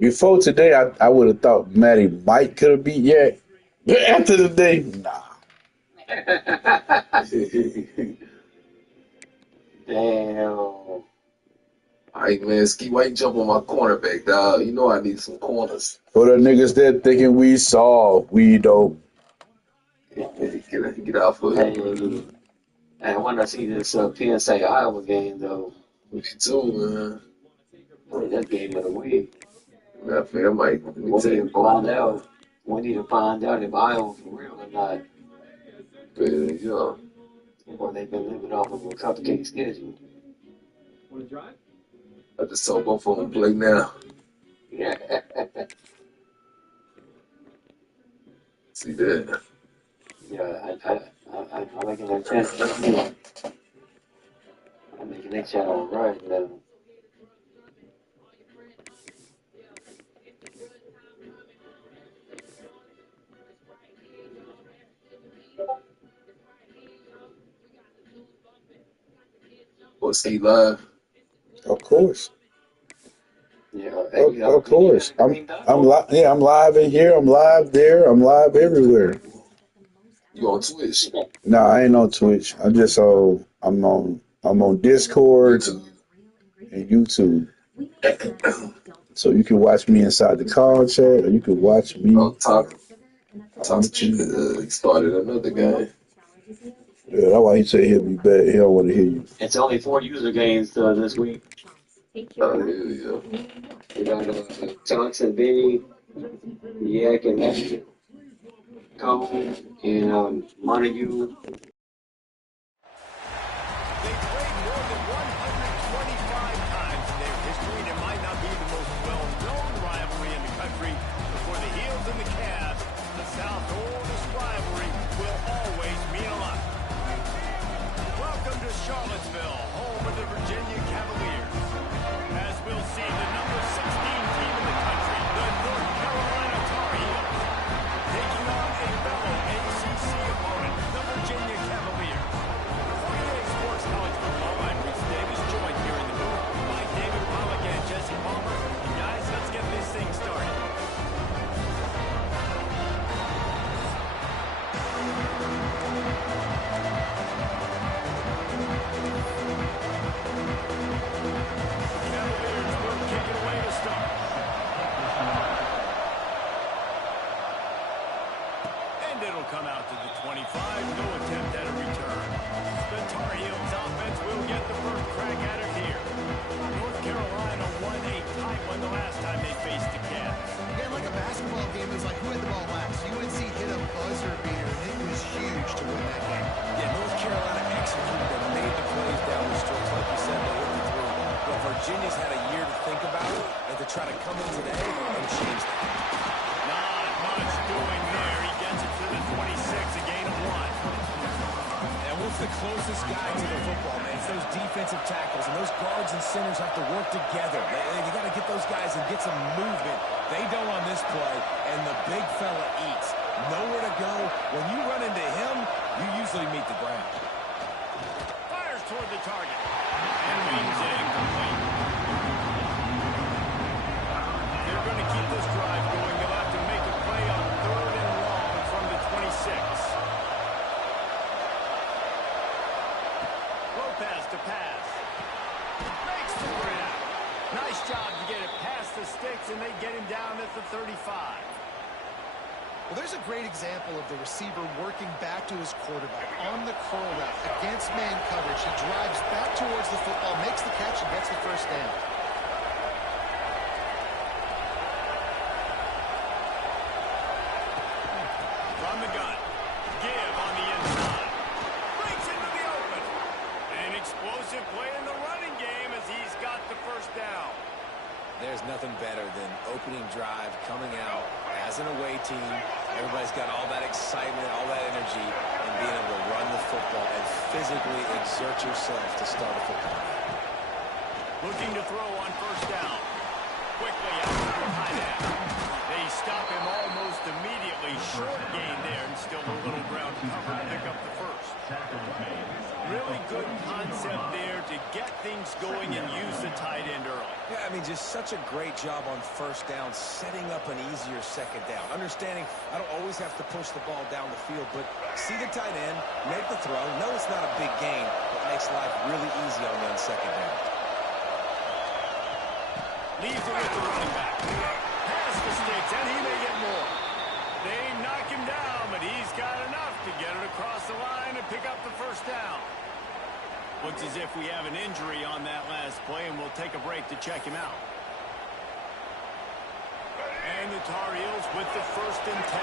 Before today, I would have thought Matty might could have beat Yak. But after the day, nah. Damn. All right, man, Ski, why you jump on my cornerback, dog? You know I need some corners. For the niggas that thinking we soft, we don't. Get out for Hey, it. I want to see this Penn State Iowa game though. Me too, man. That game of the week. I think I might. Let me tell you, We need to find out if Iowa for real or not, yeah. or they've been living off of a cupcake schedule. I just saw both of them play now. Yeah. See that? Yeah, I'm making that channel. I'm making that channel right now. Or Ski live? Of course. Yeah, Of course. I'm live in here. I'm live there. I'm live everywhere. You on Twitch? Nah, I ain't on Twitch. I'm on Discord and YouTube. So you can watch me inside the call chat, or you can watch me. Talk to you. He started another game. Yeah, that's why he said he'll be back. He don't want to hear you. It's only 4 user games this week. Oh, yeah. We got Johnson, Benny, Yak, and Cole, and Montague. They played more than 125 times in their history, and it might not be the most well-known rivalry in the country, but for the Heels and the Cavs, the South oldest rivalry will always mean a lot. Welcome to Charlottesville, home of the Virginia Cavaliers. As we'll see, the number 16 team in the country, the North Carolina Tar Heels, taking on a fellow ACC opponent, the Virginia Cavaliers. Sports College Football. I'm Rich Davis, joined here in the booth by David Pollack and Jesse Palmer. And guys, let's get this thing started. Cavaliers will kick it away to start. And it'll come out to the 25. No attempt at a return. The Tar Heels offense will get the first crack at it here. North Carolina won a tight one the last time they faced the Cavs. Yeah, like a basketball game, it was like who had the ball last. UNC hit a buzzer beater, and it was huge to win that game. Yeah, North Carolina executed and made the plays down the stretch. Like you said, they hit the three. But Virginia's had a year to think about it and to try to come in today and change that. Not much doing there. He gets it to the 26, a gain of 1. And what's the closest guy to the football, man? It's those defensive tackles, and those guards and centers have to work together. You got to get those guys and get some movement. They don't on this play, and the big fella eats. Nowhere to go. When you run into him, you usually meet the ground. Fires toward the target. And wings it incomplete. They're going to keep this drive going. They'll have to make a play on 3rd and long from the 26. Lopez to pass. Breaks the grab. Nice job to get it past the sticks, and they get him down at the 35. Well, there's a great example of the receiver working back to his quarterback on the curl route against man coverage. He drives back towards the football, makes the catch, and gets the first down. From the gun. Give on the inside. Breaks into the open. An explosive play in the running game as he's got the first down. There's nothing better than opening drive, coming out as an away team. Everybody's got all that excitement, all that energy, and being able to run the football and physically exert yourself to start a football game. Looking to throw on first down. Quickly out to the tight end. They stop him almost immediately. Short gain there, and still a little ground cover to pick up the first. Really good concept there to get things going and use the tight end early. Yeah, I mean, just does such a great job on first down, setting up an easier second down. Understanding I don't always have to push the ball down the field, but see the tight end, make the throw. No, it's not a big gain, but makes life really easy on me on second down. Leaves it with the running back. Has the sticks, and he may get more. They knock him down, but he's got enough to get it across the line and pick up the first down. Looks as if we have an injury on that last play, and we'll take a break to check him out. And the Tar Heels with the 1st and 10.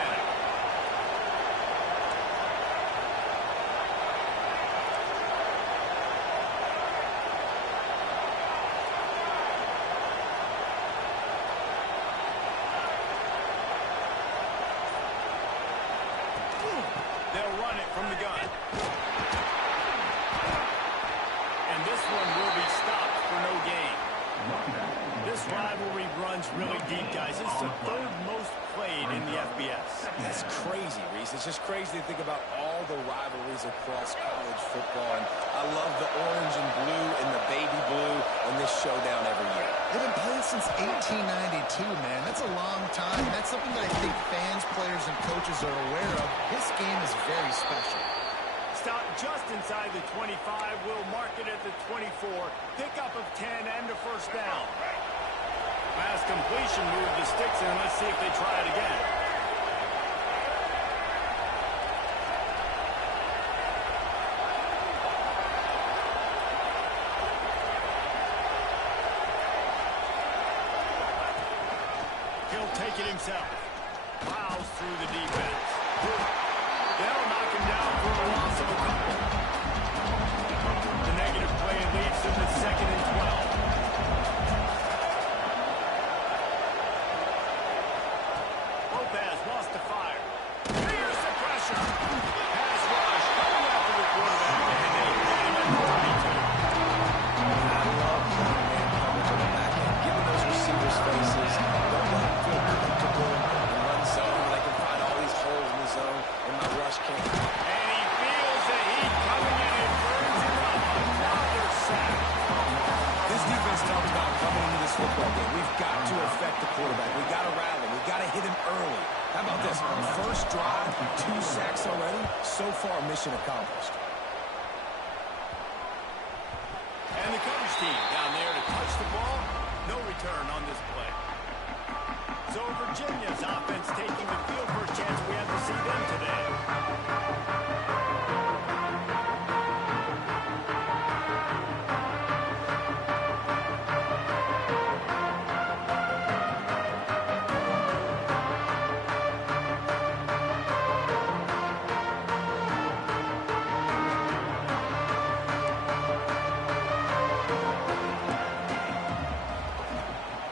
They'll run it from the gun. And this one will be stopped for no gain. This rivalry runs really deep, guys. It's the 3rd most played in the FBS. That's crazy, Reese. It's just crazy to think about all the rivalries across college football. And I love the orange and blue and the baby blue and this showdown every year. They've been playing since 1892, man. That's a long time. That's something that I think fans, players, and coaches are aware of. This game is very special. Stop just inside the 25. We'll mark it at the 24. Pickup of 10 and a first down. Pass completion, move the sticks, and let's see if they try it again. He'll take it himself. Plows through the defense. They'll knock him down for a loss of a couple. The negative play leads to the 2nd and 12. Lopez lost the fire. Here's the pressure. Pass rush coming after the quarterback, and they get him at 32. I love playing man coverage on the back end, giving those receivers faces. Don't let them feel comfortable and run zone. They can find all these holes in the zone, and my rush can't. And he feels the heat coming in and burns him up. Another sack. This defense talks about coming into this football game. We've got to affect the quarterback. We've got to rattle him. We've got to hit him early. How about this? First drive, 2 sacks already. So far, mission accomplished. And the coverage team down there to touch the ball. No return on this play. So Virginia's offense taking the field for a chance. We have to see them today.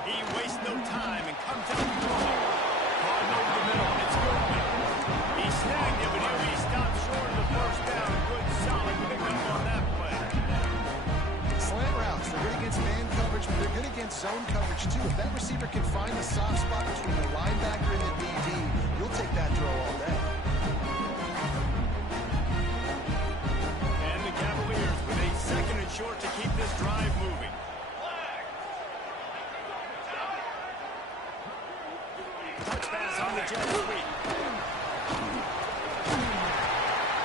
He wastes no time and comes out throwing. Caught over the middle. It's Goodwin. He snagged it, but he'll be stopped short of the first down. Good, solid pickup on that play. Slant routes, they're good against man coverage, but they're good against zone coverage too. If that receiver can find the soft spot between the linebacker and the DB, you'll take that throw all day. And the Cavaliers with a 2nd and short to keep this drive moving. Touch pass on the jet sweep.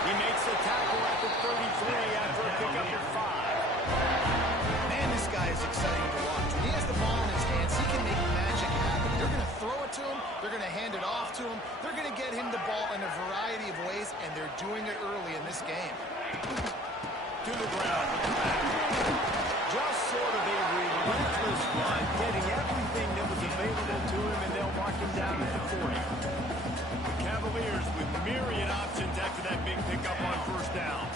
He makes the tackle at the 33 after a pickup of 5. Man, this guy is exciting to watch. When he has the ball in his hands, he can make magic happen. They're going to throw it to him. They're going to hand it off to him. They're going to get him the ball in a variety of ways, and they're doing it early in this game. To the ground with the back. Just sort of a relentless run, getting everything that was available to him, and they'll mark him down at the 40. The Cavaliers with myriad options after that big pickup on first down.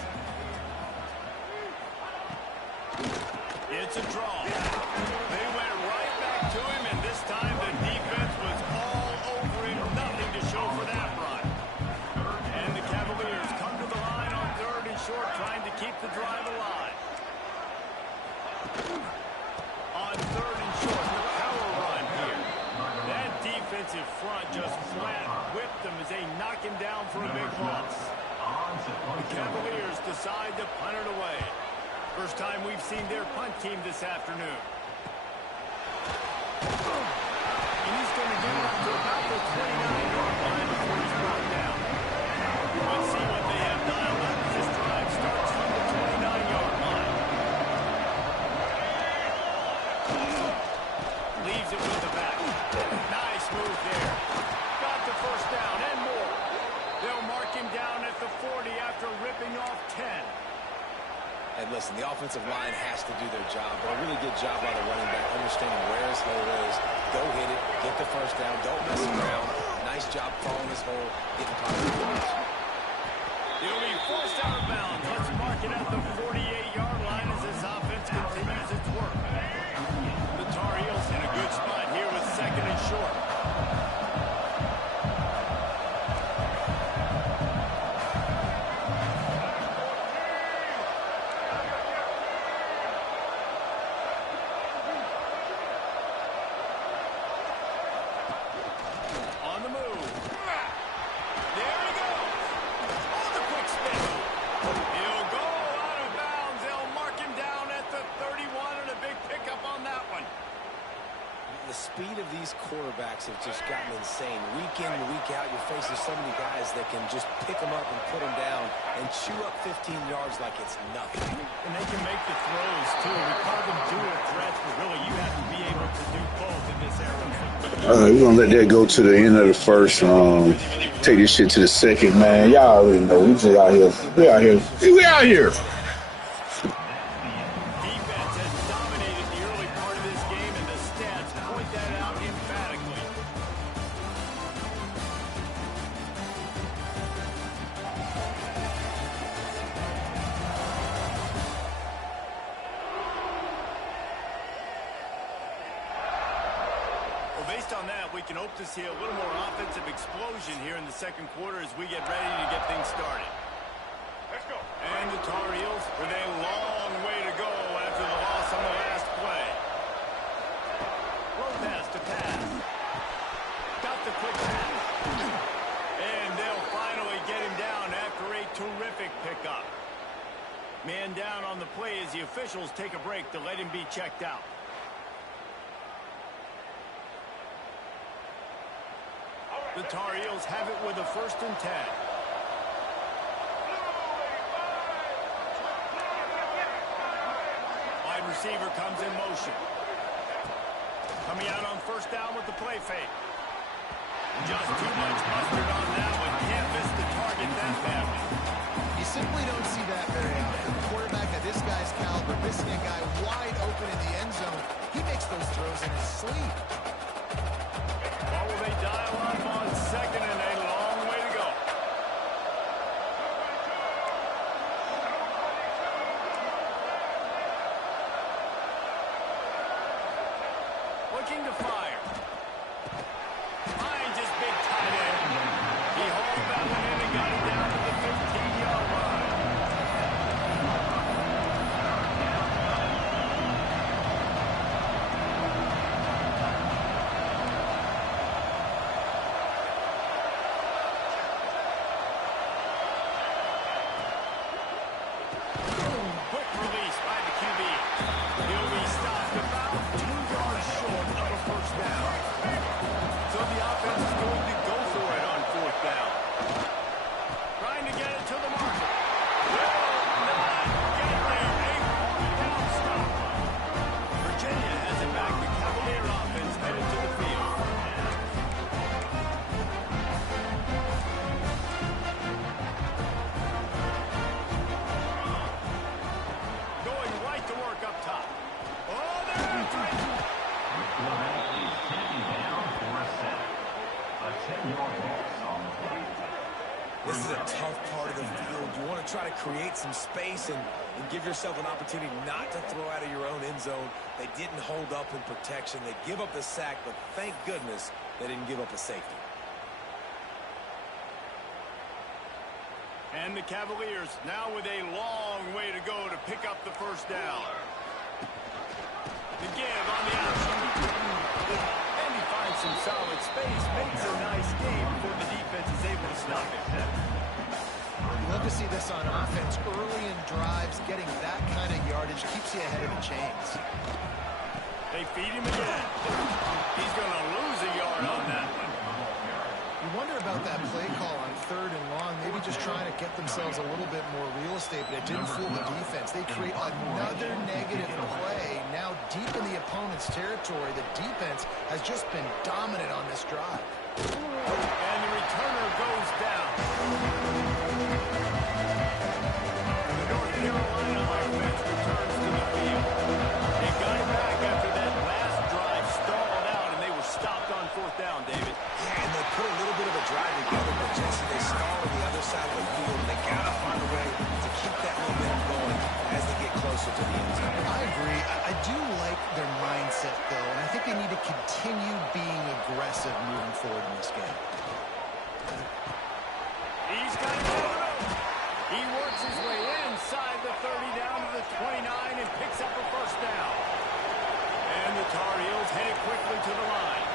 It's a draw. They went right back to him, and this time the defense was all over him. Nothing to show for that run. And the Cavaliers come to the line on 3rd and short, trying to keep the drive alive. On 3rd and short, the power run here. That defensive front just flat whipped them as they knock him down for a big loss. The Cavaliers decide to punt it away. First time we've seen their punt team this afternoon. And he's going to get up to about the 29-yard line before he's brought down. Let's see what they have dialed up as this drive starts from the 29-yard line. Leaves it with the back. Nice move there. Got the first down and more. They'll mark him down at the 40 after ripping off 10. And listen, the offensive line has to do their job, but a really good job by the running back, understanding where his hole is. Go hit it, get the first down, don't mess around. Nice job following his hole, getting positive yards. It'll be forced out of bounds. Let's mark it at the 48-yard line as this offense continues its work. The Tar Heels in a good spot here with second and short. Quarterbacks have just gotten insane. Week in and week out, you're facing so many guys that can just pick them up and put them down and chew up 15 yards like it's nothing. And they can make the throws, too. We call them dual threats, but really you have to be able to do both in this era of football. We're going to let that go to the end of the first. Take this shit to the second, man. Y'all already know. We just out here. We out here. We out here. Based on that, we can hope to see a little more offensive explosion here in the second quarter as we get ready to get things started. Let's go. And the Tar Heels with a long way to go after the loss on the last play. Lopez to pass. Got the quick pass. And they'll finally get him down after a terrific pickup. Man down on the play as the officials take a break to let him be checked out. The Tar Heels have it with a 1st and 10. Wide receiver comes in motion. Coming out on 1st down with the play fake. Just too much mustard on that one. Can't miss the target that badly. You simply don't see that very often. The quarterback of this guy's caliber missing a guy wide open in the end zone. He makes those throws in his sleep. What will they dial up on second and a long way to go? Looking to fire. Finds his big tight end. He hauled that one in and got it down to the 15-yard line. This is a tough part of the field. You want to try to create some space and give yourself an opportunity not to throw out of your own end zone. They didn't hold up in protection. They give up the sack, but thank goodness they didn't give up a safety. And the Cavaliers now with a long way to go to pick up the 1st down. The give on the outside. And he finds some solid space. Makes a nice game before the defense is able to stop it. You love to see this on offense early in drives. Getting that kind of yardage keeps you ahead of the chains. They feed him again. He's going to lose a yard on that one. You wonder about that play call on 3rd and long, maybe just trying to get themselves a little bit more real estate, but it didn't fool the defense. They create another negative play. Now deep in the opponent's territory, the defense has just been dominant on this drive. And the returner goes down. The North Carolina offense returns to the field. They got it back after that last drive stalled out, and they were stopped on 4th down, David. Yeah, and they put a little bit of a drive together, but Jesse, they stall on the other side of the field. They got to find a way to keep that momentum going as they get closer to the end zone. I agree. I do like their mindset, though, and I think they need to continue being aggressive moving forward in this game. He's got it. He works his way inside the 30 down to the 29 and picks up a 1st down. And the Tar Heels headed quickly to the line.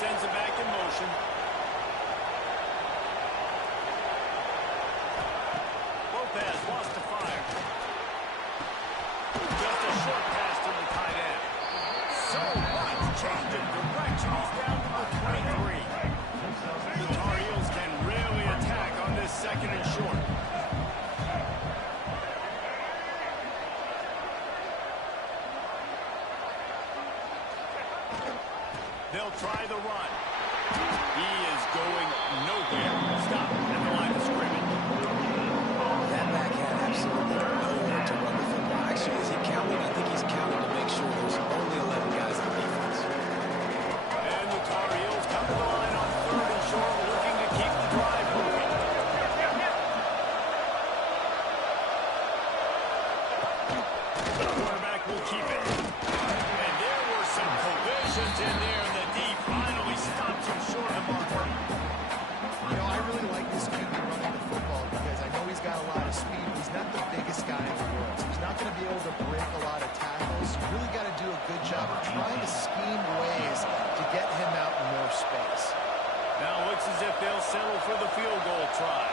Sends it back in motion. Lopez wants to fire. Just a short pass to the tight end. So much change of direction. He's down to the 23. The Tar Heels can really attack on this 2nd and short. They'll try the run. He is going nowhere. Stop at the line of scrimmage. That back had absolutely nowhere to run the football. Actually, is he counting? I think he's counting to make sure there's only 11 guys on defense. And the Tar Heels come to the line on 3rd and short, looking to keep the drive moving. The quarterback will keep it. And there were some collisions in there, and the D finally stopped him short of the mark. You know, I really like this QB running the football because I know he's got a lot of speed, but he's not the biggest guy in the world. So he's not going to be able to break a lot of tackles. You really got to do a good job of trying to scheme ways to get him out in more space. Now it looks as if they'll settle for the field goal try.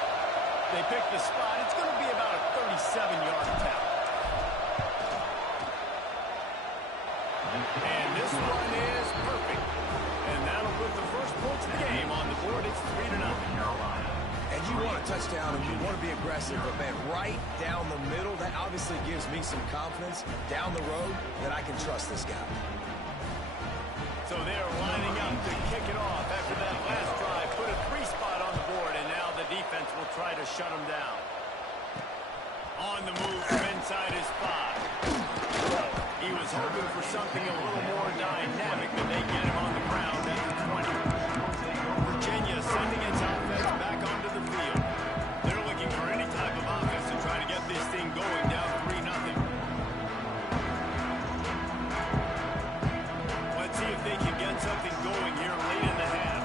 They pick the spot. It's going to be about a 37-yard attempt. And this one is perfect. And that'll put the first points of the game on the board. It's 3-0. And you want a touchdown and you want to be aggressive, but man, right down the middle, that obviously gives me some confidence down the road that I can trust this guy. So they're lining up to kick it off after that last drive. Put a 3 spot on the board, and now the defense will try to shut them down. On the move from inside his 5. He was hoping for something a little more dynamic, but they get him on the ground at the 20. Virginia sending its offense back onto the field. They're looking for any type of offense to try to get this thing going down 3-0. Let's see if they can get something going here late in the half.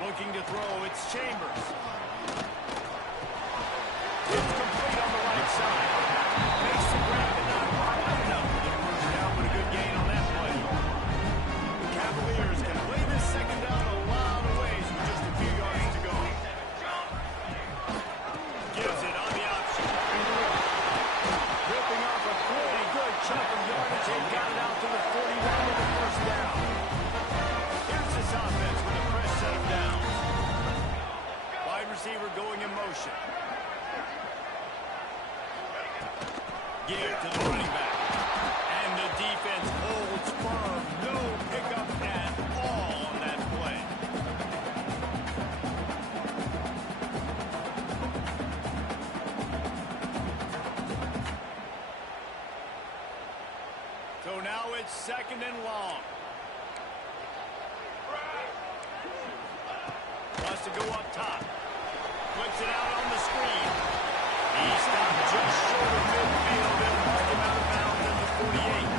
Looking to throw, it's Chambers. It's complete on the right side. Makes the grab and not quite enough for the first down, but a good gain on that play. The Cavaliers can play this 2nd down a lot of ways with just a few yards to go. Gives it on the option. Ripping off a pretty good chunk of yardage. They got it out to the 41 with the first down. Here's this offense with a fresh set of downs. Wide receiver going in motion. Give to the running back. And the defense holds firm. No pickup at all on that play. So now it's 2nd and long. Wants to go up top. Flips it out on the screen. He stopped just short of midfield. They'll mark him out of bounds at the 48.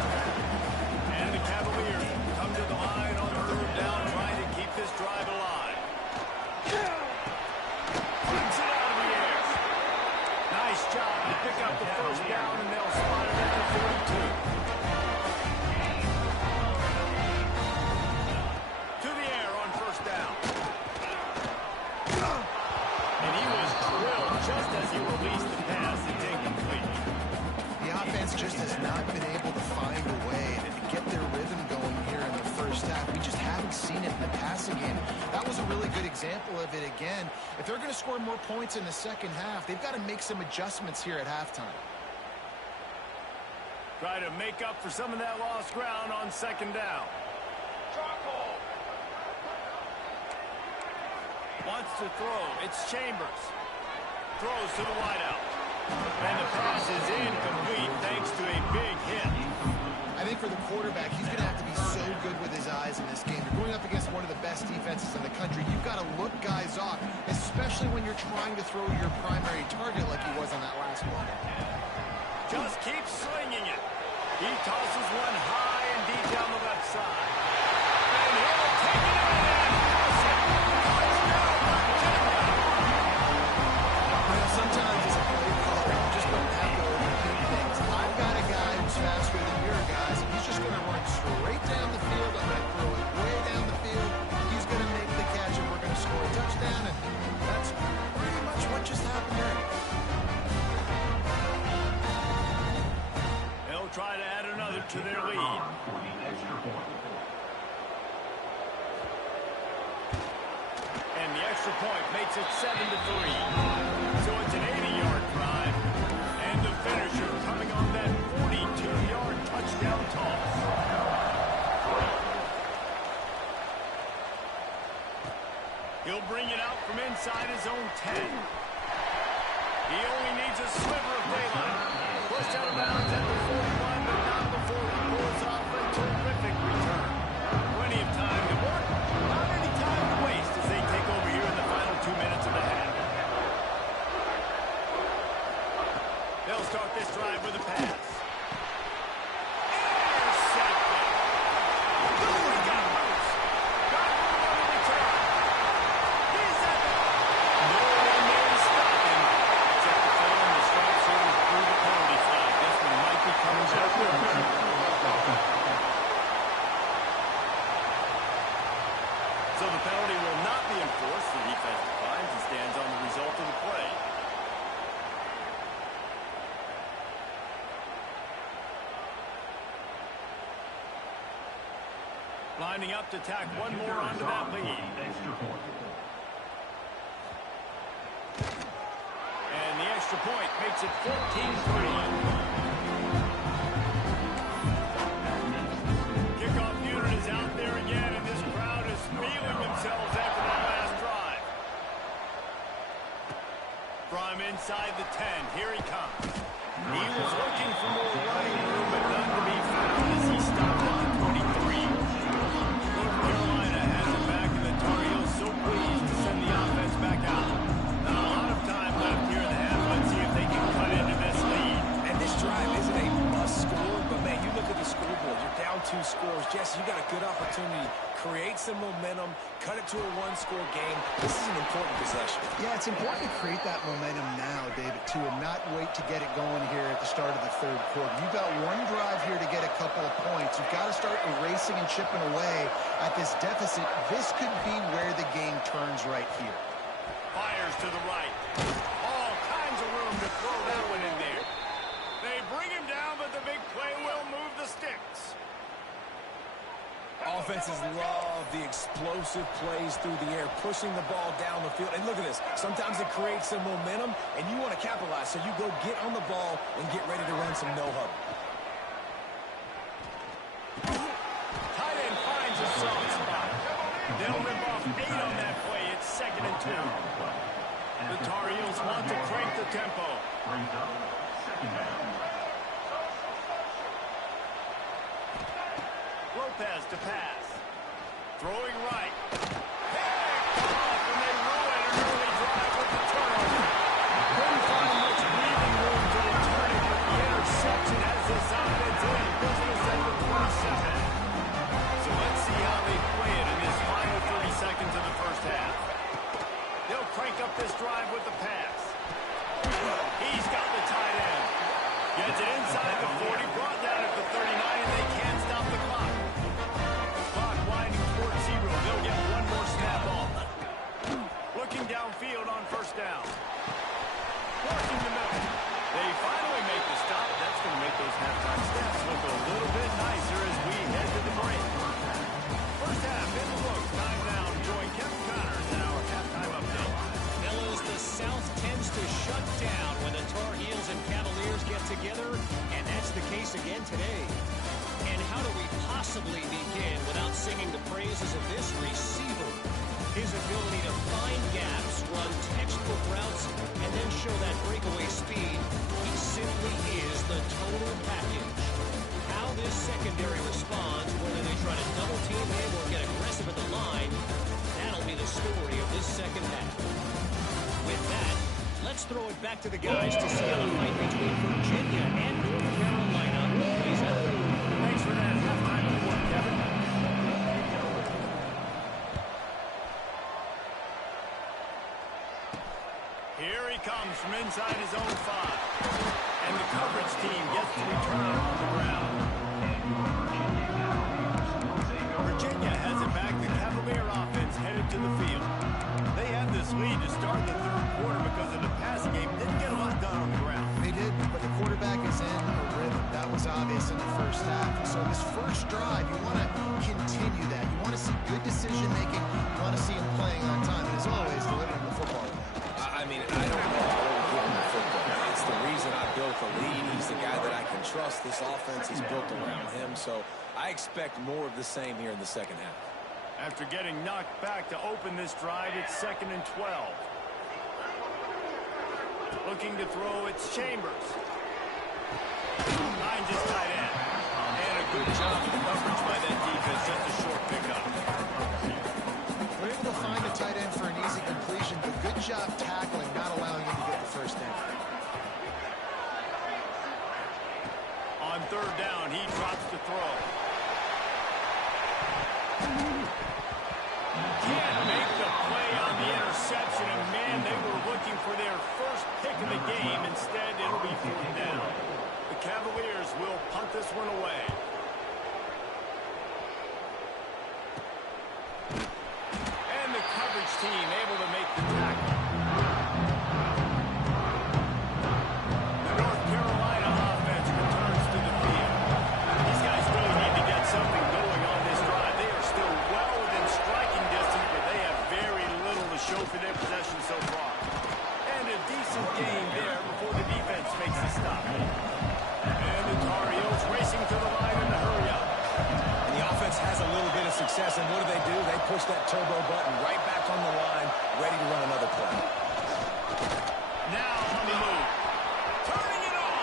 And the Cavaliers come to the line on 3rd down, trying to keep this drive alive. Flips it out of the air. Nice job to pick up the first down, and they'll spot it at the 42. passing game. That was a really good example of it again. If they're going to score more points in the second half, they've got to make some adjustments here at halftime. Try to make up for some of that lost ground on second down. Wants to throw. It's Chambers. Throws to the wideout. And the pass is incomplete thanks to a big hit. I think for the quarterback, he's going to have to be so good with his eyes in this game. You're going up against one of the best defenses in the country. You've got to look guys off, especially when you're trying to throw your primary target like he was on that last one. Just keep swinging it. He tosses one high and deep down the left side. And he'll take it in and toss it. Touchdown, Virginia! Sometimes as a play caller, you just don't have to overthink things. I've got a guy who's faster than your guys, and he's just going to run straight down the field. I'm going to throw it way down the field. He's going to make the catch, and we're going to score a touchdown. And that's pretty much what just happened there. They'll try to add another to their lead. And the extra point makes it 7-3. So it's an 80-yard drive. And the finisher coming on that 42-yard touchdown toss. He'll bring it out from inside his own 10. He only needs a sliver of daylight. Pushed out of bounds at the 41, but not before he pulls off a terrific return. Plenty of time to work. Not any time to waste as they take over here in the final 2 minutes of the half. They'll start this drive with a pass. Intercepted. Ooh, he got loose. Got room on the return. He's at the... No one there to stop him. Except the throw and the strike zone through the penalty flag. This one might be coming back. So the penalty will not be enforced. The defense declines and stands on the result of the play. Lining up to tack one more onto that lead. And the extra point makes it 14-3. Kickoff unit is out there again, and this crowd is feeling themselves after that last drive. From inside the 10, here he comes. He was looking for more running room, but none to be found as he stopped at the 23. Carolina has it back, and the Tar Heels so pleased to send the offense back out. Not a lot of time left here in the half. Let's see if they can cut into this lead. And this drive isn't a must score, but man, you look at the scoreboard. You're down 2 scores. Jesse, you got a good opportunity. Create some momentum. Cut it to a 1-score game. This is an important possession. Yeah, it's important to create that momentum now, David, too, and not wait to get it going here at the start of the third quarter. You've got one drive here to get a couple of points. You've got to start erasing and chipping away at this deficit. This could be where the game turns right here. Fires to the right. All kinds of room to throw that one in there. They bring him down, but the big play will move the sticks. Offenses love the explosive plays through the air, pushing the ball down the field. And look at this. Sometimes it creates some momentum, and you want to capitalize. So you go get on the ball and get ready to run some no-huddle. Tight end finds a soft spot. They'll rip off 8 on that play. It's 2nd and 2. The Tar Heels want to crank the tempo. Lopez to pass. Throwing right. Picked off, and they ruin an early drive with the turnover. Couldn't find much breathing room to return it, but the interception has this offense in business at the 27. So let's see how they play it in this final 30 seconds of the first half. They'll crank up this drive with the pass. He's got the tight end. Gets it inside the 40, brought down at the 39, and they can't stop the clock. Clock winding towards 0. They'll get again today. And how do we possibly begin without singing the praises of this receiver? His ability to find gaps, run textbook routes, and then show that breakaway speed. He simply is the total package. How this secondary responds, whether they try to double team him or get aggressive at the line, that'll be the story of this second half. With that, let's throw it back to the guys to see how the fight between Virginia and North Carolina plays out. Thanks for that halftime report, Kevin. Here he comes from inside his own 5. And the coverage team gets to return on the ground. Virginia has it back. The Cavalier offense headed to the field. They had this lead to start the third quarter because of the passing game. Didn't get a lot done on the ground. They did, but the quarterback is in a rhythm. That was obvious in the first half. So this first drive, you want to continue that. You want to see good decision-making. You want to see him playing on time. And as always, delivering the football. I mean, I don't know how to give him the football. It's the reason I built the lead. He's the guy that I can trust. This offense is built around him, so I expect more of the same here in the second half. After getting knocked back to open this drive, it's 2nd and 12. Looking to throw, it's Chambers. Finds his tight end. And a good job of coverage by that defense. Just a short pickup. We're able to find the tight end for an easy completion, but good job tackling, not allowing him to get the first down. On 3rd down, he drops the throw. Can't make the play on the interception, and man, they were looking for their first pick of the game. Instead, it'll be 4th down. The Cavaliers will punt this one away. And the coverage team able to make the tackle. The North Carolina offense returns to the field. These guys really need to get something going on this drive. They are still well within striking distance, but they have very little to show for their possession so far. And a decent game there before the defense makes the stop. And the Tar Heels racing to the line in the hurry up. And the offense has a little bit of success, and what do? They push that turbo button right back on the line, ready to run another play. Now on the move. Turning it on.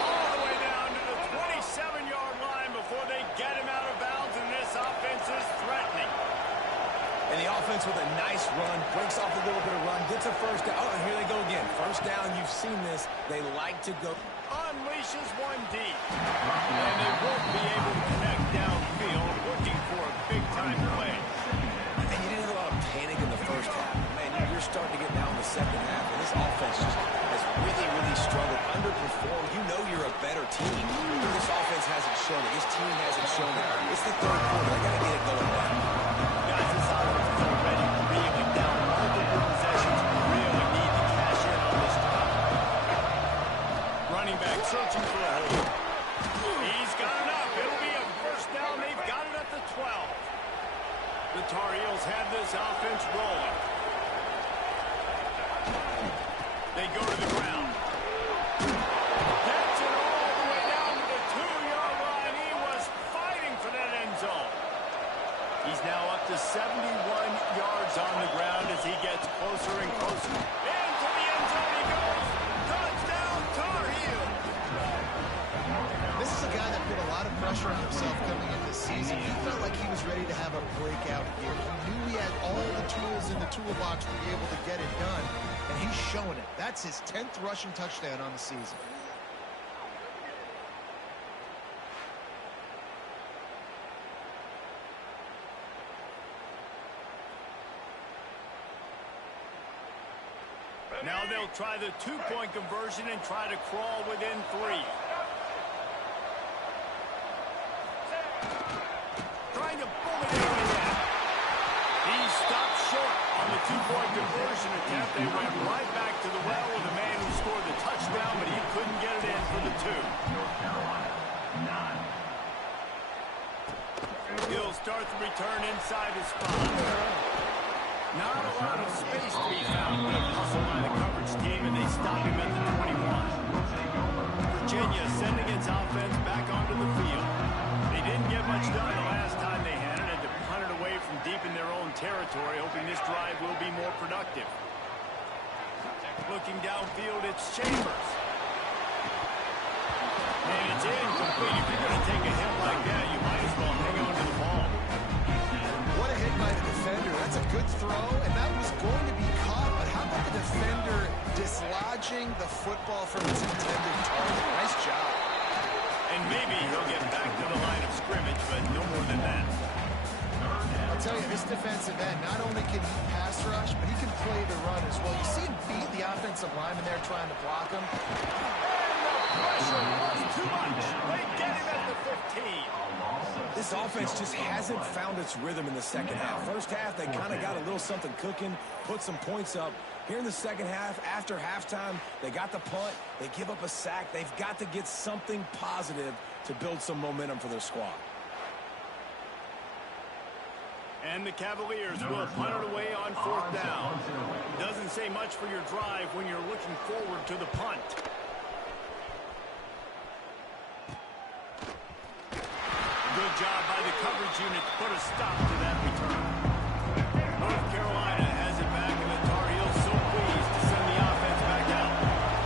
All the way down to the 27-yard line before they get him out of bounds, and this offense is threatening. And the offense with a nice run, breaks off a little bit of run, gets a first down. Oh, and here they go again. First down, you've seen this. They like to go. Unleashes one deep. And they won't be able to connect downfield, looking for a big-time play. And you didn't have a lot of panic in the first half. Man, you're starting to get down in the second half, and this offense just has really, really struggled, underperformed. You know you're a better team. This offense hasn't shown it. This team hasn't shown it. It's the third quarter. They got to get it going back. Guys, this offense is already reeling down multiple possessions. Really need to cash in on this drive. Running back searching for a hole. He's got enough. It'll be a first down. They've got it at the 12. The Tar Heels have this offense rolling. They go to the ground. Gets it all the way down to the 2-yard line. He was fighting for that end zone. He's now up to 71 yards on the ground as he gets closer and closer. Into the end zone he goes. Touchdown, Tar Heels. This is a guy that put a lot of pressure on himself coming into the season. He felt like he was ready to have a breakout year. He knew he had all the tools in the toolbox to be able to get it done, and he's showing it. That's his 10th rushing touchdown on the season. Now they'll try the 2-point conversion and try to crawl within 3. Trying to bullet it away now. He stopped short on the 2-point conversion attempt. They went right back to the well with the man who scored the touchdown, but he couldn't get it in for the 2. He'll start the return inside his spot. Not a lot of space to be found. Good hustle by the coverage team, and they stop him at the 21. Virginia sending its offense back onto the field. They didn't get much done the last time they had it, and to punt it away from deep in their own territory, hoping this drive will be more productive. Looking downfield, it's Chambers. And it's incomplete. If you're going to take a hit like that, you might as well hang on to the ball. What a hit by the defender. That's a good throw, and that was going to be caught. But how about the defender dislodging the football from its intended target? Nice job. And maybe he'll get back to the line of scrimmage, but no more than that. I'll tell you, this defensive end, not only can he pass rush, but he can play the run as well. You see him beat the offensive lineman there trying to block him. Pressure was too much. They get him at the 15. This offense just hasn't found its rhythm in the second half. First half, they kind of got a little something cooking, put some points up. Here in the second half, after halftime, they got the punt, they give up a sack. They've got to get something positive to build some momentum for their squad. And the Cavaliers will punt it away on 4th down. Doesn't say much for your drive when you're looking forward to the punt. Good job by the coverage unit to put a stop to that return. North Carolina has it back, and the Tar Heels so pleased to send the offense back out.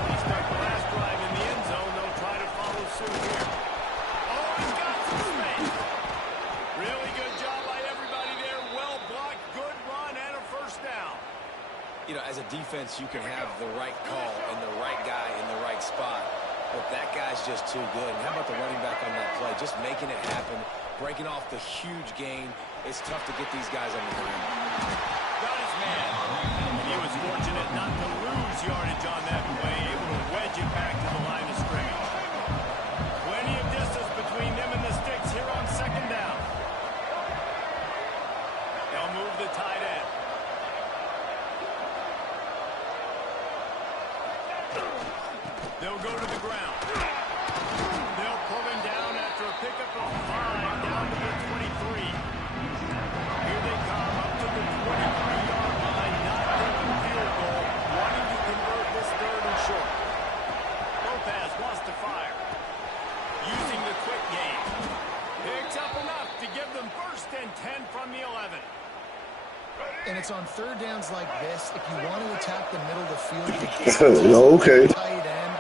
They start the last drive in the end zone. They'll try to follow suit here. Oh, he's got some space. Really good job by everybody there. Well blocked, good run, and a first down. You know, as a defense, you can have the right call and the right guy in the right spot. But that guy's just too good. And how about the running back on that play? Just making it happen, breaking off the huge gain. It's tough to get these guys on the ground. Got his man. And he was fortunate not to lose yardage on that play, able to wedge it back to the line of scrimmage. Plenty of distance between them and the sticks here on 2nd down. They'll move the tight end. They'll go to the ground. They'll pull him down after a pickup of 5 down to the 23. Here they come up to the 23-yard line, not taking field goal, wanting to convert this 3rd and short. Lopez wants to fire. Using the quick game. Picks up enough to give them 1st and 10 from the 11. And it's on 3rd downs like this. If you want to attack the middle of the field, Okay. tight end.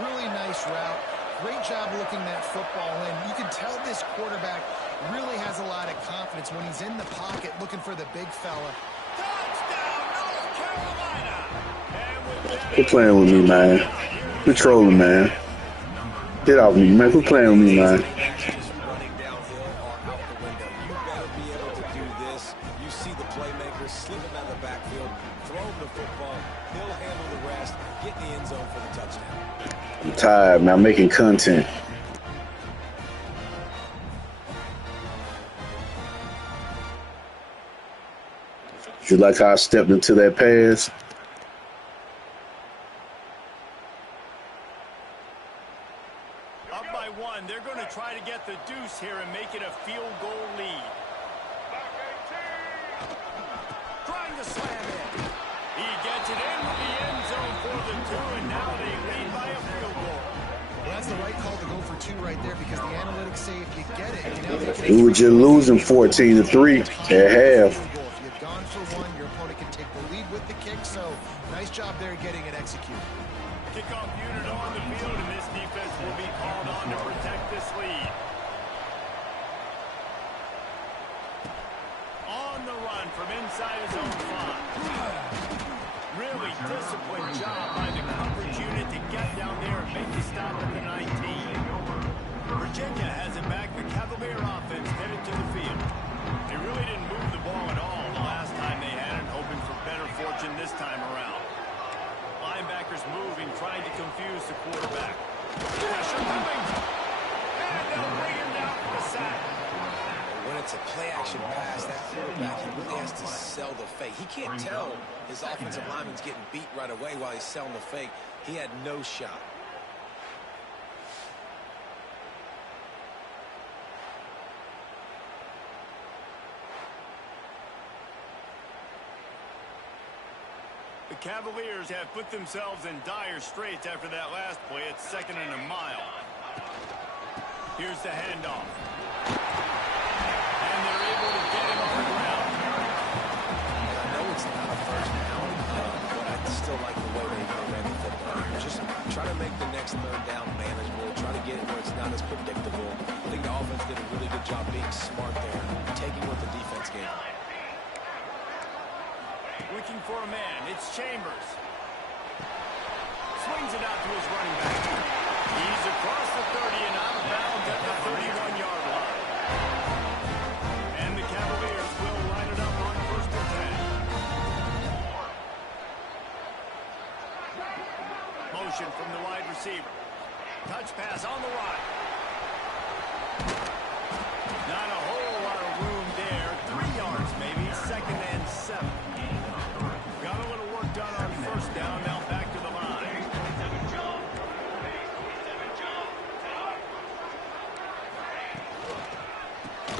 Really nice route. Great job looking that football in. You can tell this quarterback really has a lot of confidence when he's in the pocket looking for the big fella. Touchdown, North Carolina! And with that, Quit playing with me, man. Quit trolling, man. Get off me, man. Quit playing with me, man. Just running downhill or out the window. You better be able to do this. You see the playmaker slip him out of the backfield, throw him the football. He'll handle the rest, get in the end zone for the touchdown. I'm tired, man. I'm making content. You like how I stepped into that pass? up by 1. They're going to try to get the deuce here and make it a field goal lead. Trying to slam in. He gets it into the end zone for the 2, and now they lead by a field goal. Well, that's the right call to go for 2 right there because the analytics say if you get it, you know, We were just losing 14-3 at half. If you've gone for 1, your opponent can take the lead with the kick. So nice job there getting it executed. Kickoff unit on the field, and this defense will be called on to protect this lead. On the run from inside his own 5. Really disciplined job by the coverage unit to get down there and make the stop at the 19. Virginia has it back. The Cavalier offense headed to the field. They really didn't move the ball at all the last time they had it, hoping for better fortune this time around. Linebackers moving, trying to confuse the quarterback. Pressure coming. And they'll bring him down for a sack. When it's a play-action pass, that quarterback, he really has to sell the fake. He can't tell his offensive lineman's getting beat right away while he's selling the fake. He had no shot. The Cavaliers have put themselves in dire straits after that last play. It's 2nd and a mile. Here's the handoff. And they're able to get him on the ground. I know it's not a first down, but I still like the way they ran the football. Just try to make the next third down manageable. Try to get it where it's not as predictable. I think the offense did a really good job being smart there, taking what the defense gave them. Looking for a man. It's Chambers. Swings it out to his running back. He's across the 30 and out of bounds at the 31-yard line. And the Cavaliers will line it up on 1st and 10. Motion from the wide receiver. Touch pass on the right. Not a whole lot of room there. 3 yards maybe. 2nd and 7. Got a little work done on 1st down. Now back to the line.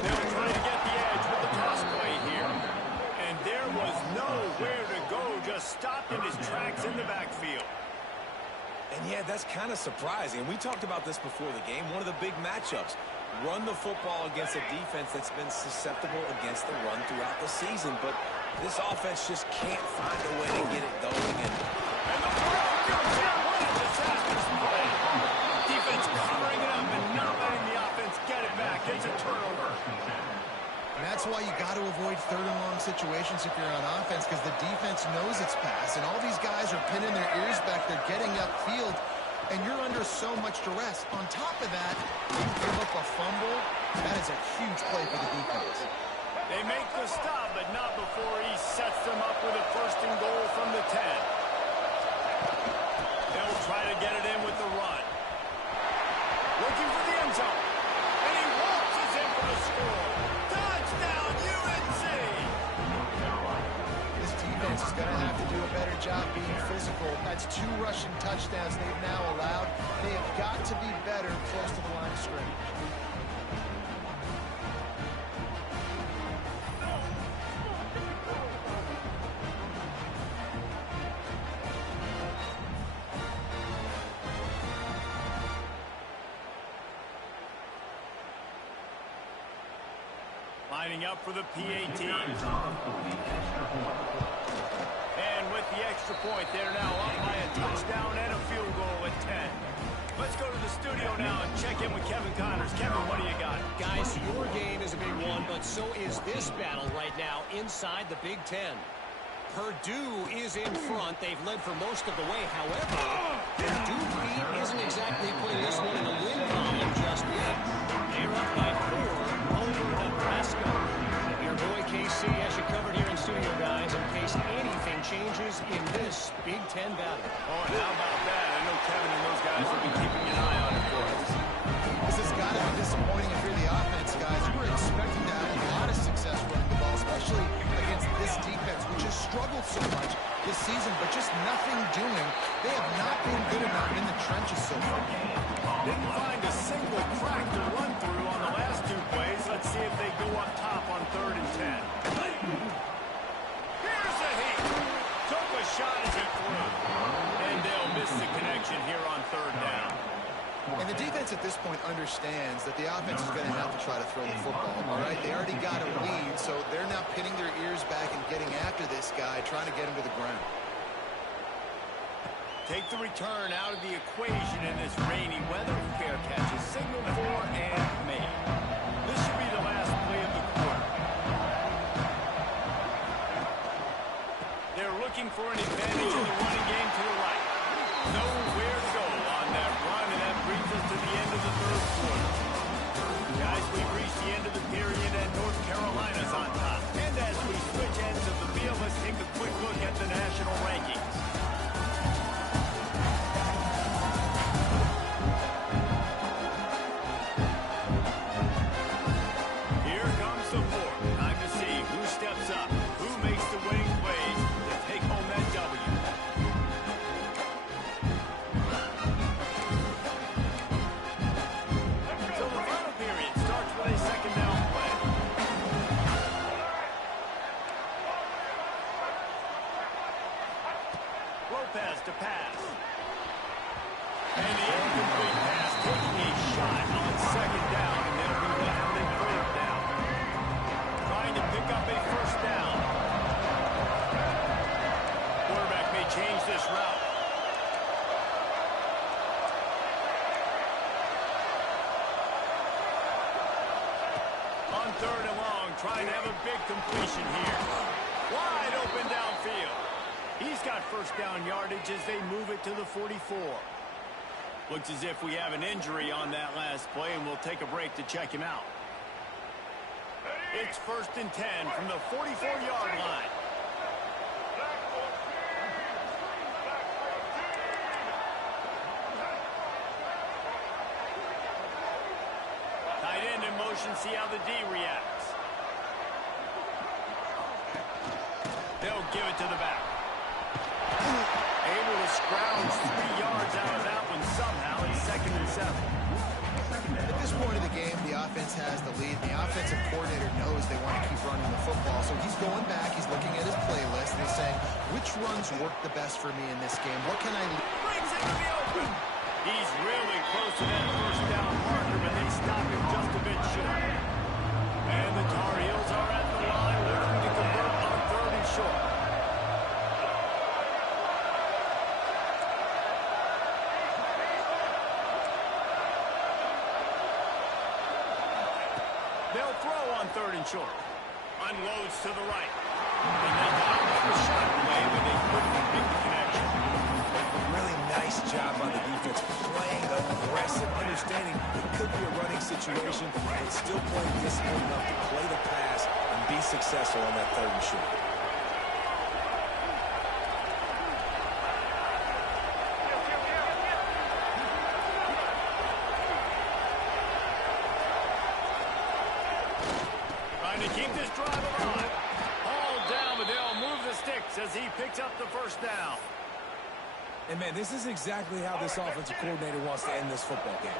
They'll try to get the edge with the toss play here. And there was nowhere to go. Just stopped in his tracks in the backfield. And yeah, that's kind of surprising. We talked about this before the game. One of the big matchups. Run the football against a defense that's been susceptible against the run throughout the season. But this offense just can't find a way to get it going. And the throw comes in. What a disastrous play. Defense covering it up and not letting the offense get it back. It's a turnover. And that's why you got to avoid 3rd and long situations if you're on offense, because the defense knows it's pass. And all these guys are pinning their ears back. They're getting upfield. And you're under so much duress. On top of that, you give up a fumble. That is a huge play for the defense. They make the stop, but not before he sets them up with a 1st and goal from the 10. They'll try to get it in with the run. Looking for the end zone. And he waltzes in for the score. Touchdown, UNC! This defense is going to have to do a better job being physical. That's 2 rushing touchdowns they've now allowed. They have got to be better close to the line of scrimmage. Lining up for the PAT. And with the extra point, they're now up by a touchdown and a field goal at 10. Let's go to the studio now and check in with Kevin Connors. Kevin, what do you got? Guys, your game is a big one, but so is this battle right now inside the Big Ten. Purdue is in front. They've led for most of the way. However, their Duke beat isn't exactly putting this one in the win column just yet. They're up by 4 over Nebraska. Your boy KC has you covered here in studio, guys, in case anything changes in this Big Ten battle. Oh, and how about that? I know Kevin and those guys will be keeping an eye on it for us. This has got to be disappointing if you're the offense, guys. You were expecting to have a lot of success running the ball, especially against this defense, which has struggled so much this season, but just nothing doing. They have not been good enough in the trenches so far. Didn't find a single crack to run through on the last 2 plays. Let's see if they go up top on 3rd and 10. Here's a heat. Took a shot as he threw. And they'll miss the connection here on 3rd down. And the defense at this point understands that the offense is going to have to try to throw the football, all right? They already got a lead, so they're now pinning their ears back and getting after this guy, trying to get him to the ground. Take the return out of the equation in this rainy weather. Fair catch is signaled for and made. This should be the last play of the quarter. They're looking for an advantage in the running game to the right. Nowhere to go on that run, and that brings us to the end of the 3rd quarter. Guys, we've reached the end of the period, and North Carolina's on top. And as we switch ends of the field, let's take a quick look at the national rankings. Here comes the 4th. Time to see who steps up, who makes the winning plays to take home that W. So the final period starts with a 2nd down play. Lopez to pass. And the incomplete pass taking a shot on second down, and they'll be left with a third down. Trying to pick up a first down. Quarterback may change this route. On third and long, trying to have a big completion here. Wide open downfield. He's got first down yardage as they move it to the 44. Looks as if we have an injury on that last play, and we'll take a break to check him out. It's 1st and 10 from the 44-yard line. Tight end in motion, see how the D reacts. They'll give it to the back. Able to scrounge 3 yards out of that one somehow. It's 2nd and 7. At this point of the game, the offense has the lead. The offensive coordinator knows they want to keep running the football, so he's going back, he's looking at his playlist, and he's saying, which runs work the best for me in this game? What can I... Brings it to the open. He's really close to that first down marker, but they stop him just a bit short. And the Tar Heels are at the line looking to convert on 3rd and short. They'll throw on 3rd and short. Unloads to the right. And they got the shot away, but they couldn't make the connection. Really nice job on the defense, playing aggressive, understanding it could be a running situation, but still playing disciplined enough to play the pass and be successful on that 3rd and short. Trying to keep this drive alive. All down, but they'll move the sticks as he picks up the first down. And, man, this is exactly how this offensive coordinator wants to end this football game.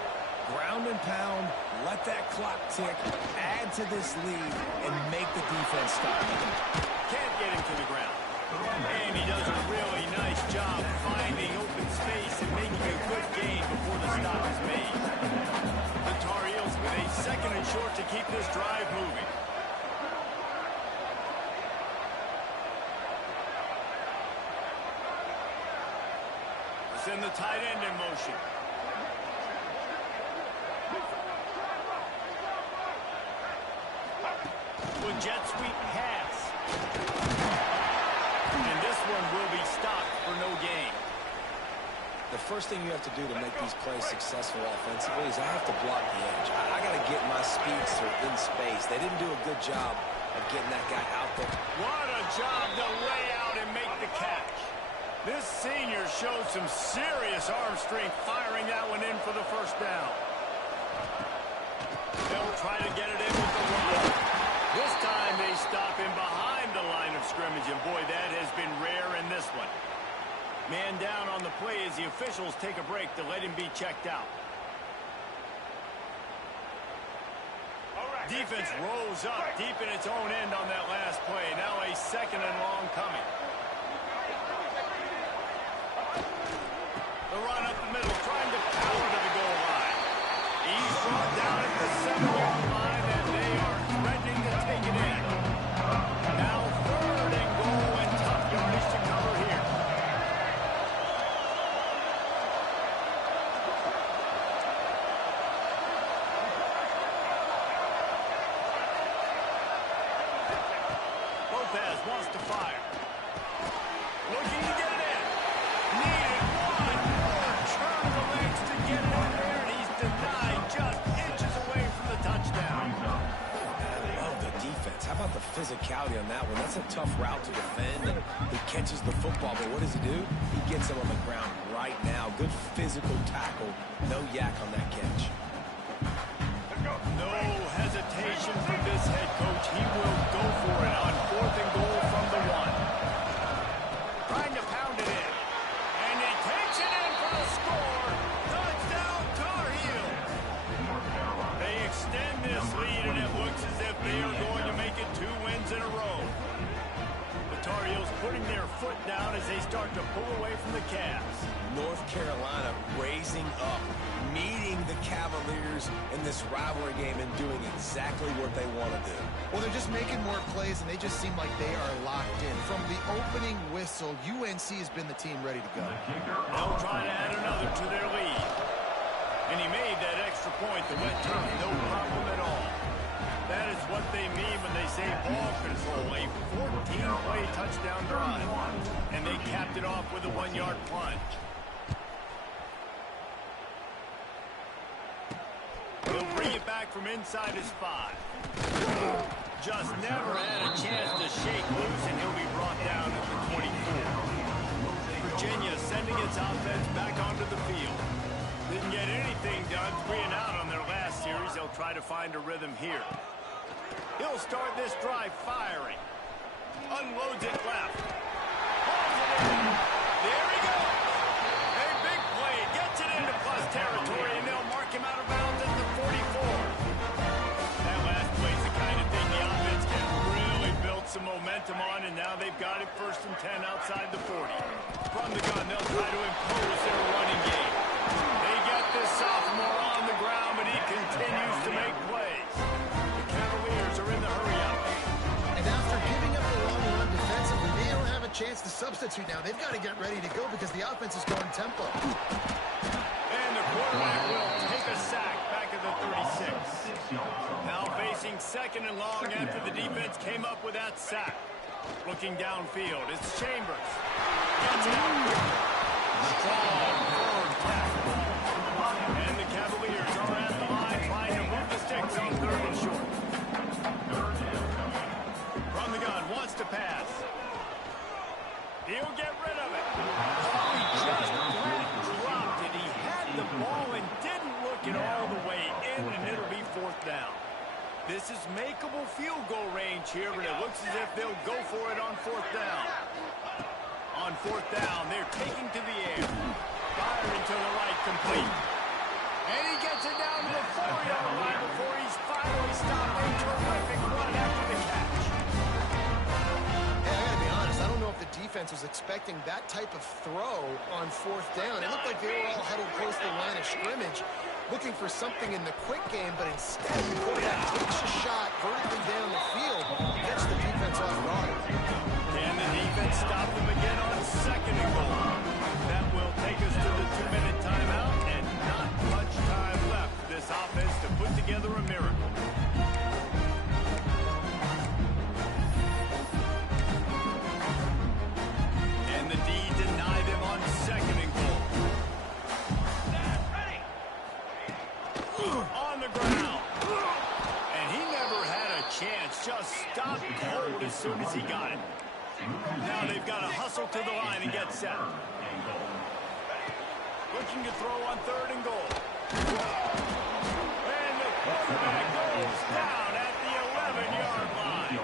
Ground and pound, let that clock tick, add to this lead, and make the defense stop. Can't get him to the ground. And he does a really nice job finding open space and making a good gain before the stop is made. The Tar Heels with a 2nd and short to keep this drive moving. Send the tight end in motion. With jet sweep pass. And this one will be stopped for no gain. The first thing you have to do to make these plays successful offensively is I have to block the edge. I got to get my speedster in space. They didn't do a good job of getting that guy out there. What a job to lay out and make the catch. This senior showed some serious arm strength firing that one in for the first down. They'll try to get it in with the run. This time they stop him behind the line of scrimmage, and boy, that has been rare in this one. Man down on the play as the officials take a break to let him be checked out. Defense rolls up deep in its own end on that last play. Now a 2nd and long coming. The run up the middle, trying to power to the goal line. He's brought down at the 7-yard line, and they are threatening to take it in. Now 3rd and goal, and tough yardage to cover here. Lopez wants to fire. Looking to get it in. Needed one more turn of the legs to get it in there, and he's denied just inches away from the touchdown. I love the defense. How about the physicality on that one? That's a tough route to defend, and he catches the football, but what does he do? He gets him on the ground right now. Good physical tackle. No yak on that catch. No hesitation from this head coach. He will go for it on 4th and goal from the 1. Trying to pound it in. And he takes it in for the score. Touchdown, Tar Heels. They extend this lead, and it looks as if they are going to make it 2 wins in a row. The Tar Heels putting their foot down down as they start to pull away from the Cavs. North Carolina raising up, meeting the Cavaliers in this rivalry game and doing exactly what they want to do. Well, they're just making more plays, and they just seem like they are locked in. From the opening whistle, UNC has been the team ready to go. They'll try to add another to their lead. And he made that extra point, the wet turf, no problem at all. That is what they mean when they say ball control, a 14-play touchdown drive. And they capped it off with a 1-yard plunge. He'll bring it back from inside his 5. Just never had a chance to shake loose, and he'll be brought down at the 24. Virginia sending its offense back onto the field. Didn't get anything done 3 and out on their last series. They'll try to find a rhythm here. He'll start this drive firing. Unloads it left. Pulls it in. There he goes. A big play. Gets it into plus territory, and they'll mark him out of bounds at the 44. That last play's the kind of thing the offense can really build some momentum on, and now they've got it 1st and 10 outside the 40. From the gun, they'll try to impose their running game. They get this sophomore on the ground, but he continues to make plays. The Cavaliers are in the hurry-up. And after giving up the long run defensively, they don't have a chance to substitute now. They've got to get ready to go because the offense is going tempo. And the quarterback will take a sack back at the 36. Now facing 2nd and long after the defense came up with that sack. Looking downfield, it's Chambers. Gets it out. Strong forward tackle. And the Cavaliers are at the line trying to move the sticks on 3rd and short. From the gun, wants to pass. He'll get rid of it. Oh, he just dropped it. He had the ball and didn't look it all the way in, and it'll be 4th down. This is makeable field goal range here, but it looks as if they'll go for it on 4th down. On 4th down, they're taking to the air. Firing to the right, complete. And he gets it down to the 4-yard line before he's finally stopped a terrific run after the catch. Hey, I gotta be honest, I don't know if the defense was expecting that type of throw on 4th down. It looked like they were all huddled close to the line of scrimmage, looking for something in the quick game, but instead the quarterback takes a shot vertically down the field, gets the defense off guard. Can the defense stop them again on 2nd and goal? That will take us to the 2-minute timeout, and not much time left for this offense to put together a miracle. And the D deny them on 2nd and goal. On the ground. And he never had a chance. Just stopped cold as soon as he got it. Now they've got to hustle to the line and get set. Looking to throw on 3rd and goal. And the quarterback goes down at the 11-yard line.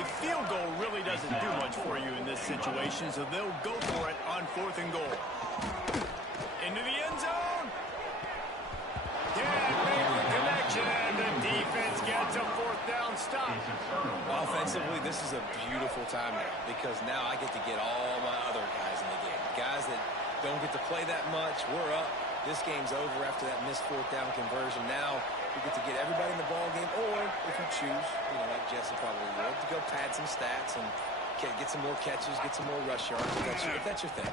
A field goal really doesn't do much for you in this situation, so they'll go for it on 4th and goal. Into the end zone. Can't make the connection, and the defense gets a 4th down stop. Offensively, this is a beautiful time now because now I get to get all my other guys in the game. Guys that don't get to play that much. We're up. This game's over after that missed 4th down conversion. Now we get to get everybody in the ball game, or if you choose, like Jesse probably would, to go pad some stats and get some more catches, get some more rush yards if that's your thing.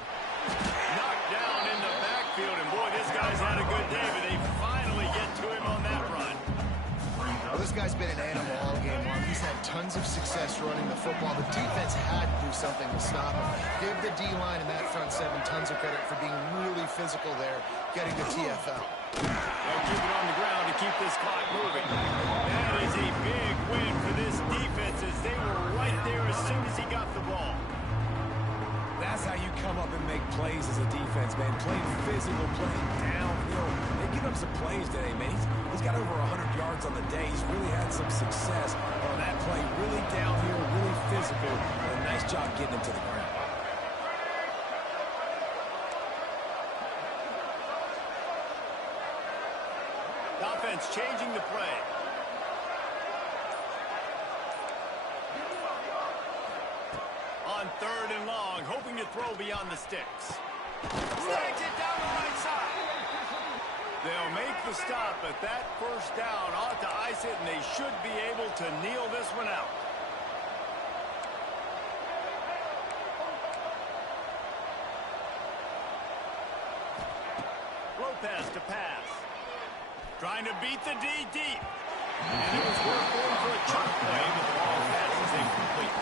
Knocked down in the backfield, and boy, this guy's had a good day, but they finally get to him on that run. Well, this guy's been an animal all game long. He's had tons of success running the football. The defense had to do something to stop him. Give the D-line and that front 7 tons of credit for being really physical there, getting the TFL. They'll keep it on the ground to keep this clock moving. That is a big win for this defense as they were right there as soon as he got the ball. That's how you come up and make plays as a defense, man. Playing physical, playing downhill. They give him some plays today, man. He's got over 100 yards on the day. He's really had some success on that play. Really downhill, really physical. And a nice job getting him to the ground. The offense changing the play. On 3rd and long, hoping to throw beyond the sticks. Snags it down the right side. They'll make the stop, but that first down ought to ice it, and they should be able to kneel this one out. Lopez to pass. Trying to beat the D deep. And it was worth going for a chunk play, but the ball pass is incomplete.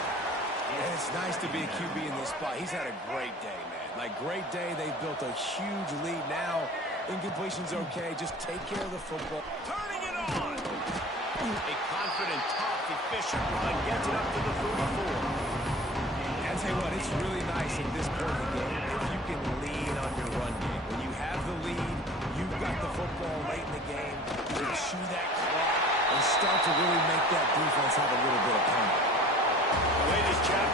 And it's nice to be a QB in this spot. He's had a great day, man. Like, great day. They've built a huge lead now. Incompletion's okay. Just take care of the football. Turning it on. A confident, tough, efficient run gets it up to the 44. I tell you what, it's really nice at this point of the game if you can lean on your run game. When you have the lead, you've got the football late in the game to chew that clock and start to really make that defense have a little bit of pain. The latest chapter